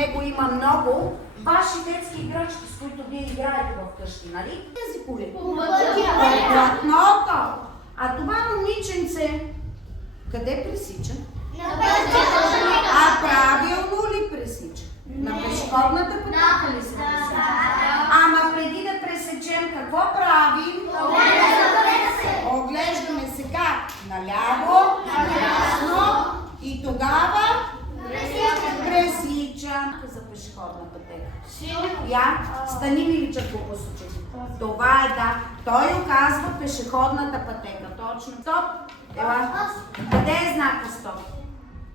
него има много ваши детски играчки, с които вие играете в къщи, нали? Тези коли. Платното. А това момиченце къде пресича? А правилно ли пресича? На пешеходната пътека ли се пресича? Ама преди да пресечем, какво правим? Оглеждаме сега наляво, надясно и тогава пресичам за пешеходна пътека. Я, стани ми личат глупости. Това е да. Той оказва пешеходната пътека. Точно. Стоп. Ела. Къде е знака стоп?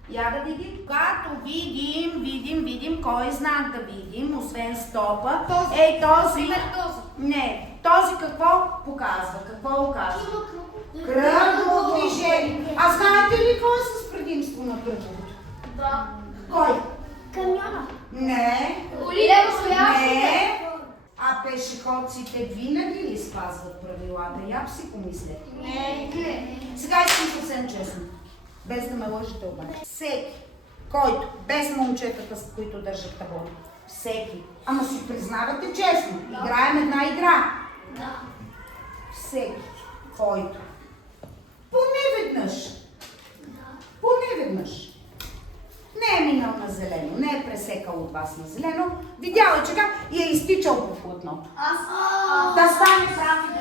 Я да видим. Когато видим кой знак да видим, освен стопа. Ей, този. Не. Този какво показва? Какво оказва? Кръгово движение. А знаете ли какво е с предимство на кръговото? Да. Кой? Камиона. Не. Не. А пешеходците винаги ли спазват правилата? Я си помислете. Не. Сега искам съвсем честно. Без да ме лъжете обаче. Всеки, който, без момчетата, с които държат табор, всеки, ама си признавате честно, играем една игра. Да. Всеки, който, поне веднъж, не е минал на зелено, не е пресекал от вас на зелено, видял е чека и е изтичал по платното. Да стане прав